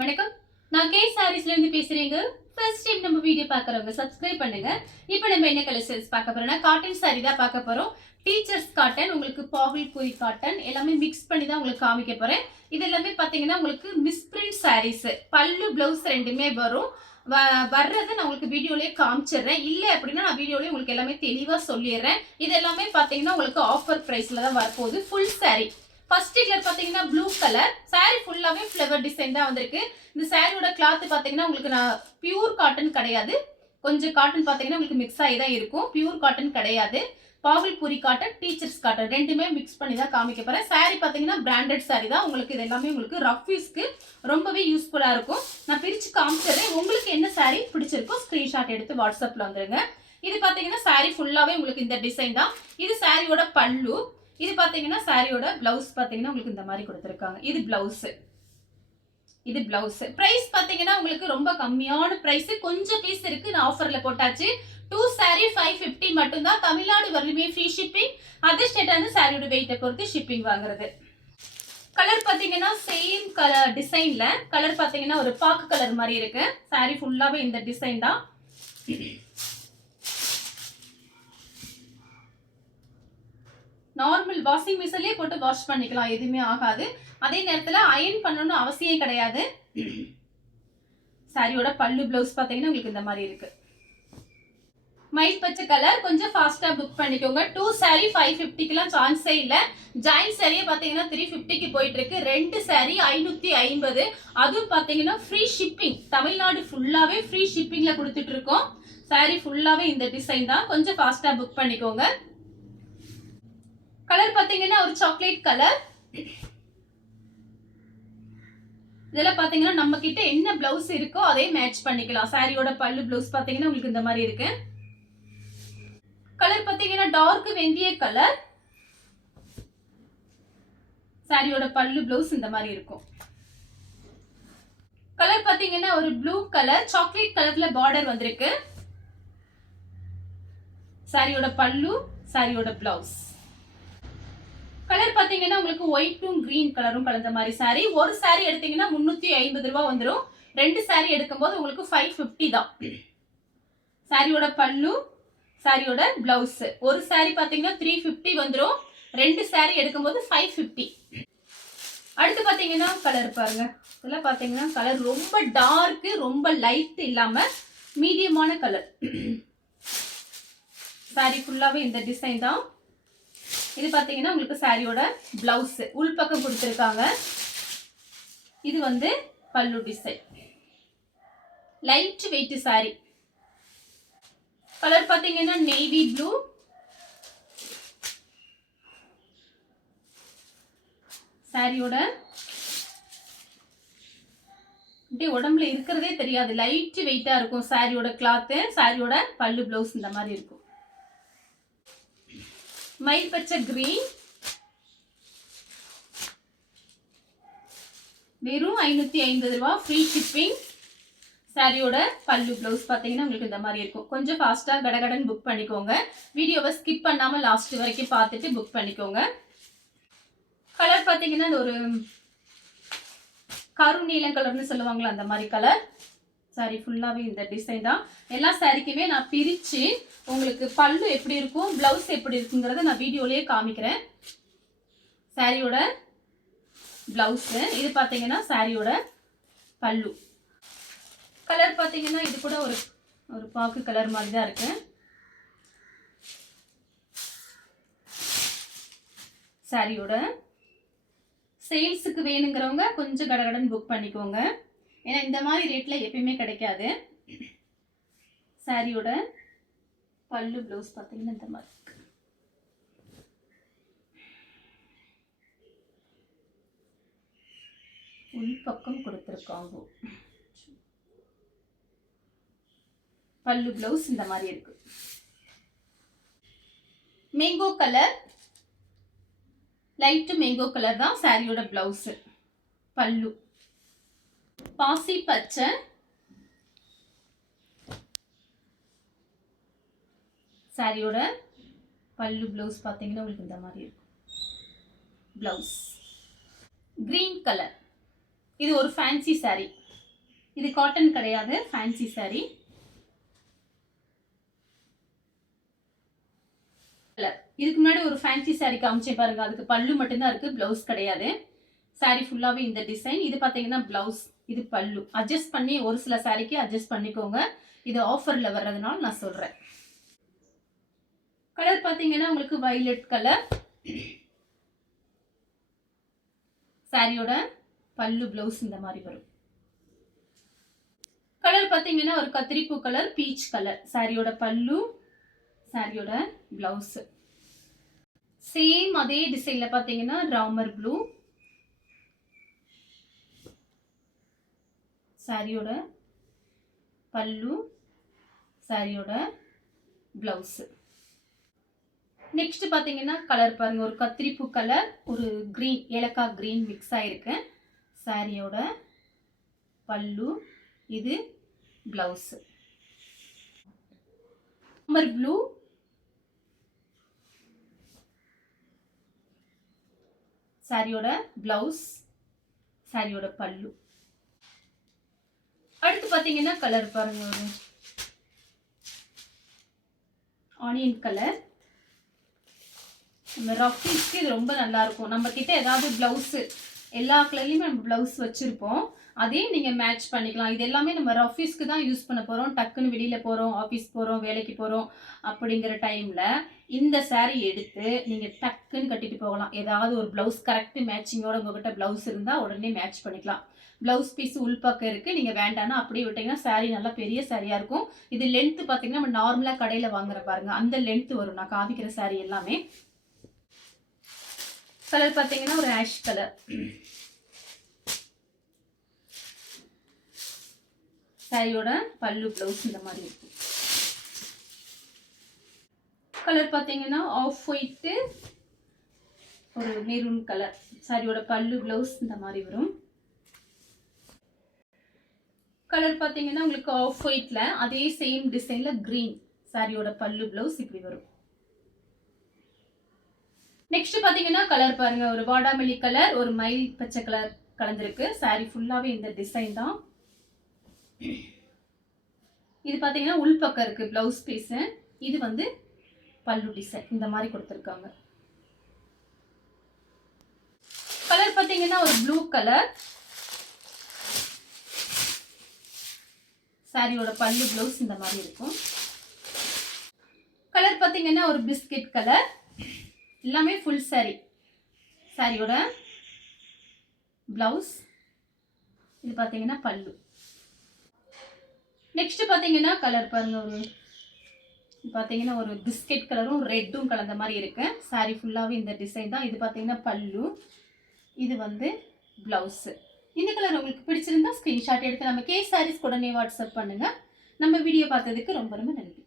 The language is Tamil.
வணக்கம். நான் கே சாரீஸ்ல இருந்து பேசுறேங்க. ஃபர்ஸ்ட் டைம் நம்ம வீடியோ பார்க்கறவங்க சப்ஸ்கிரைப் பண்ணுங்க. இப்போ நம்ம என்ன கலெக்ஷன்ஸ் பார்க்க போறோம்னா காட்டன் சாரி தான் பார்க்க போறோம். டீச்சர்ஸ் காட்டன், உங்களுக்கு பாகல்புரி காட்டன் எல்லாமே மிக்ஸ் பண்ணி தான் உங்களுக்கு காமிக்க போறேன். இது எல்லாமே பாத்தீங்கன்னா உங்களுக்கு மிஸ்பிரிண்ட் சாரீஸ். பல்லு பிளவுஸ் ரெண்டுமே வரும். வர்றது நான் உங்களுக்கு வீடியோலயே காமிச்சிடுறேன். இல்ல அப்படின்னா நான் வீடியோலயே உங்களுக்கு எல்லாமே தெளிவா சொல்லிடுறேன். இது எல்லாமே பாத்தீங்கன்னா உங்களுக்கு ஆஃபர் பிரைஸ்ல தான் வரப்போகுது. Full sorry. ஃபர்ஸ்ட் கலர் பாத்தீங்கன்னா ப்ளூ கலர். சாரி ஃபுல்லாவே ஃப்ளவர் டிசைன் தான் வந்திருக்கு. இந்த சாரியோட கிளாத் பாத்தீங்கன்னா உங்களுக்கு நான் பியூர் காட்டன் கிடையாது. கொஞ்சம் காட்டன் பாத்தீங்கன்னா உங்களுக்கு மிக்ஸ் ஆகி தான் இருக்கும். பியூர் காட்டன் கிடையாது. பாகல்புரி காட்டன், டீச்சர்ஸ் காட்டன் ரெண்டுமே மிக்ஸ் பண்ணி தான் காமிக்க போறேன். சாரி பாத்தீங்கன்னா பிராண்டட் சாரி தான். உங்களுக்கு இது எல்லாமே உங்களுக்கு ரஃப் யூஸ்க்கு ரொம்பவே யூஸ்ஃபுல்லா இருக்கும். நான் பிரிச்சு காமிச்சிடுறேன். உங்களுக்கு என்ன சாரி பிடிச்சிருக்கோ ஸ்கிரீன்ஷாட் எடுத்து வாட்ஸ்அப்ல வந்துருங்க. இது பாத்தீங்கன்னா சாரி ஃபுல்லாவே உங்களுக்கு இந்த டிசைன் தான். இது சாரியோட பல்லு. இது பாத்தீங்கன்னா சாரியோட பிளவுஸ் பாத்தீங்கன்னா உங்களுக்கு இந்த மாதிரி கொடுத்திருக்காங்க. இது பிளவுஸ். இது பிளவுஸ். பிரைஸ் பாத்தீங்கன்னா உங்களுக்கு ரொம்ப கம்மியான பிரைஸ். கொஞ்சம் பீஸ் இருக்கு. நான் ஆஃபர்ல போட்டாச்சு. 2 சாரி 550 மட்டும் தான். தமிழ்நாடு வரலுமே ஃப்ரீ ஷிப்பிங். அதர் ஸ்டேட் வந்து சாரியோட வெயிட்டை பொறுத்து ஷிப்பிங் வாங்குறது. கலர் பாத்தீங்கன்னா சேம் கலர் டிசைன்ல கலர் பாத்தீங்கன்னா ஒரு பாக்கு கலர் மாதிரி இருக்கு. சாரி ஃபுல்லாவே இந்த டிசைன் தான். நார்மல் வாஷிங் மிஷின்லயே போட்டு வாஷ் பண்ணிக்கலாம். எதுவுமே ஆகாது. அதே நேரத்துல அயன் பண்ணணும்னு அவசியம் கிடையாது. சாரியோட பல்லு பிளவுஸ் பாத்தீங்கன்னா உங்களுக்கு இந்த மாதிரி இருக்கு. மைட் பச்சை கலர். கொஞ்சம் ஃபாஸ்டா புக் பண்ணிக்கோங்க. 2 சாரி 550க்குலாம் சான்ஸே இல்ல. ஜாயின் சாரியே பாத்தீங்கன்னா 350க்கு போயிட்டு இருக்கு. 2 சாரி 550. அதுவும் பாத்தீங்கன்னா ஃப்ரீ ஷிப்பிங். தமிழ்நாடு ஃபுல்லாவே ஃப்ரீ ஷிப்பிங்ல கொடுத்துட்டு இருக்கோம். சாரி ஃபுல்லாவே இந்த டிசைன் தான். கொஞ்சம் ஃபாஸ்டா புக் பண்ணிக்கோங்க. கலர் பாத்தீங்கன்னா ஒரு சாக்லேட் கலர். இதெல்லாம் பாத்தீங்கன்னா நம்ம கிட்ட என்ன பிளவுஸ் இருக்கோ அதே மேட்ச் பண்ணிக்கலாம். சாரியோட பல்லு பிளவுஸ் பாத்தீங்கன்னா உங்களுக்கு இந்த மாதிரி இருக்கு. கலர் பாத்தீங்கன்னா டார்க் வெந்தய கலர். சாரியோட பல்லு பிளவுஸ் இந்த மாதிரி இருக்கும். கலர் பாத்தீங்கன்னா ஒரு ப்ளூ கலர். சாக்லேட் கலர்ல பார்டர் வந்திருக்கு. சாரியோட பல்லு, சாரியோட பிளவுஸ். கலர் பாத்தீங்கன்னா உங்களுக்கு ஒயிட்டும் கிரீன் கலரும் கலந்த மாதிரி சாரி. ஒரு சாரி எடுத்தீங்கன்னா 350 ரூபாய் வந்துடும். 2 சாரி எடுக்கும்போது உங்களுக்கு 550 தான். சாரியோட பல்லு, சாரியோட பிளவுஸ். ஒரு சாரி பாத்தீங்கன்னா 350 வந்துடும். 2 சாரி எடுக்கும்போது 550. அடுத்து பாத்தீங்கன்னா கலர் பாருங்க. இதெல்லாம் பாத்தீங்கன்னா கலர் ரொம்ப டார்க், ரொம்ப லைட் இல்லாம மீடியமான கலர். சாரி ஃபுல்லாவே இந்த டிசைன் தான். இது பாத்தீங்கன்னா உங்களுக்கு சாரியோட பிளவுஸ் உள் பக்கம் கொடுத்திருக்காங்க. இது வந்து பல்லு design. Light weight sorry. Colour பாத்தீங்கன்னா நேவி ப்ளூ. சாரியோட உடம்புல இருக்கிறதே தெரியாது. லைட் வெயிட்டா இருக்கும் சாரியோட கிளாத். சாரியோட பல்லு பிளவுஸ் இந்த மாதிரி இருக்கும். மயில் பச்சை கிரீன். வெறும் 550 ரூபாய் ஃப்ரீ ஷிப்பிங். சாரியோட பல்லு பிளவுஸ் பாத்தீங்கன்னா உங்களுக்கு இந்த மாதிரி இருக்கும். கொஞ்சம் ஃபாஸ்டா கடகடன் புக் பண்ணிக்கோங்க. வீடியோவை ஸ்கிப் பண்ணாம லாஸ்ட் வரைக்கும் பார்த்துட்டு புக் பண்ணிக்கோங்க. கலர் பாத்தீங்கன்னா ஒரு கருநீலம் கலர்னு சொல்லுவாங்களா அந்த மாதிரி கலர். சாரி ஃபுல்லாவே இந்த டிசைன் தான். எல்லா சாரிக்குமே நான் பிரிச்சு உங்களுக்கு பல்லு எப்படி இருக்கும், பிளவுஸ் எப்படி இருக்குங்கிறத நான் வீடியோலயே காமிக்கிறேன். சாரியோட பிளவுஸ். இது பாத்தீங்கன்னா சாரியோட பல்லு. கலர் பாத்தீங்கன்னா இது கூட ஒரு பாக்கு கலர் மாதிரி தான் இருக்கு. சாரியோட சேல்ஸுக்கு வேணுங்கிறவங்க கொஞ்சம் கடகடன் புக் பண்ணிக்கோங்க. ஏன்னா இந்த மாதிரி ரேட்ல எப்பயுமே கிடைக்காது. சாரியோட பல்லு பிளவுஸ் பாத்தீங்கன்னா இந்த மாதிரி இருக்கு. உள் பக்கம் கொடுத்திருக்காங்க. பல்லு பிளவுஸ் இந்த மாதிரி இருக்கு. Mango colour. Light mango colour தான் சாரியோட பிளவுஸ். பல்லு பாசி பச்சை. சாரியோட பல்லு பிளவுஸ் பாத்தீங்கன்னா உங்களுக்கு இந்த மாதிரி இருக்கும். Blouse green colour. இது ஒரு ஃபேன்சி சாரி. இது காட்டன் கிடையாது, ஃபேன்சி saree. இதுக்கு முன்னாடி ஒரு ஃபேன்சி saree காமிச்சேன் பாருங்க, அதுக்கு பல்லு மட்டும்தான் இருக்கு, பிளவுஸ் கிடையாது. saree ஃபுல்லாவே இந்த டிசைன். இது பாத்தீங்கன்னா பிளவுஸ், இது பல்லு. அட்ஜஸ்ட் பண்ணி ஒரு சில சாரிக்கு அட்ஜஸ்ட் பண்ணிக்கோங்க. இது ஆஃபர்ல வர்றதுனால நான் சொல்றேன். கலர் பாத்தீங்கன்னா உங்களுக்கு வயலட் கலர். சாரியோட பல்லு பிளவுஸ் இந்த மாதிரி வரும். கலர் பாத்தீங்கன்னா ஒரு கத்திரிப்பூ கலர், பீச் கலர். சாரியோட பல்லு, சாரியோட பிளவுஸ். சேம் அதே டிசைன்ல பாத்தீங்கன்னா ராமர் ப்ளூ. சாரியோட பல்லு, சாரியோட பிளவுஸ். நெக்ஸ்ட் பாத்தீங்கன்னா கலர் பாருங்க, ஒரு கத்திரிப்பூ கலர், ஒரு கிரீன், ஏலக்காய் கிரீன் மிக்ஸ் ஆயிருக்கு. சாரியோட பல்லு, இது பிளவுஸ். ராமர் ப்ளூ, சாரியோட பிளவுஸ், சாரியோட பல்லு. அடுத்து பாத்தீங்கன்னா கலர் பாருங்க, ஒரு ஆனியன் கலர். நம்ம ரஃபீஸ்க்கு இது ரொம்ப நல்லா இருக்கும். நம்ம கிட்ட ஏதாவது பிளவுஸ், எல்லா கலர்லயுமே நம்ம பிளவுஸ் வச்சிருப்போம், அதே நீங்க மேட்ச் பண்ணிக்கலாம். இது எல்லாமே நம்ம ரஃபீஸ்க்கு தான் யூஸ் பண்ண போறோம். டக்குன்னு வெளியில போறோம், ஆஃபீஸ் போறோம், வேலைக்கு போறோம் அப்படிங்கிற டைம்ல இந்த saree எடுத்து நீங்க டக்குன்னு கட்டிட்டு போகலாம். ஏதாவது ஒரு பிளவுஸ் கரெக்ட் மேட்சிங்கோட உங்ககிட்ட பிளவுஸ் இருந்தா உடனே மேட்ச் பண்ணிக்கலாம். பிளவுஸ் பீஸ் உள்பக்கம் இருக்கு, நீங்க வேண்டாம்னா அப்படியே விட்டீங்கன்னா saree நல்லா பெரிய சாரியா இருக்கும். இது லென்த் பாத்தீங்கன்னா நம்ம நார்மலா கடையில வாங்குற பாருங்க அந்த லென்த் வரும். நான் காமிக்கிற saree எல்லாமே. கலர் பாத்தீங்கன்னா ஒரு ஆஷ் கலர். சாரியோட பல்லு பிளவுஸ் இந்த மாதிரி இருக்கும். கலர் பாத்தீங்கன்னா ஆஃப் ஒயிட், ஒரு மெரூன் கலர். சாரியோட பல்லு பிளவுஸ் இந்த மாதிரி வரும். கலர் பாத்தீங்கன்னா உங்களுக்கு ஆஃப் ஒயிட்ல அதே சேம் டிசைன்ல கிரீன். சாரியோட பல்லு பிளவுஸ் இப்படி வரும். நெக்ஸ்ட் பாத்தீங்கன்னா கலர் பாருங்க, ஒரு வாடாமல்லி கலர், ஒரு மயில் பச்சை கலர் கலந்திருக்கு. சாரி ஃபுல்லாவே இந்த டிசைன் தான். இது பாத்தீங்கன்னா உள்பக்கம் இருக்கு பிளவுஸ் பீஸ். இது வந்து பல்லு டிசைன் இந்த மாதிரி கொடுத்திருக்காங்க. கலர் பாத்தீங்கன்னா ஒரு ப்ளூ கலர். சாரியோட பல்லு பிளவுஸ் இந்த மாதிரி இருக்கும். கலர் பாத்தீங்கன்னா ஒரு பிஸ்கட் கலர். எல்லாமே ஃபுல் saree. சாரியோட பிளவுஸ், இது பாத்தீங்கன்னா பல்லு. நெக்ஸ்ட் பாத்தீங்கன்னா கலர் பாருங்க, ஒரு பாத்தீங்கன்னா ஒரு பிஸ்கட் கலரும் ரெட்டும் கலந்த மாதிரி இருக்கு. saree ஃபுல்லாவே இந்த டிசைன் தான். இது பாத்தீங்கன்னா பல்லு, இது வந்து பிளவுஸ். இந்த கலர் உங்களுக்கு பிடிச்சிருந்தா ஸ்கிரீன்ஷாட் எடுத்து நம்ம கே சாரீஸ் உடனே வாட்ஸ்அப் பண்ணுங்க. நம்ம வீடியோ பார்த்ததுக்கு ரொம்ப ரொம்ப நன்றி.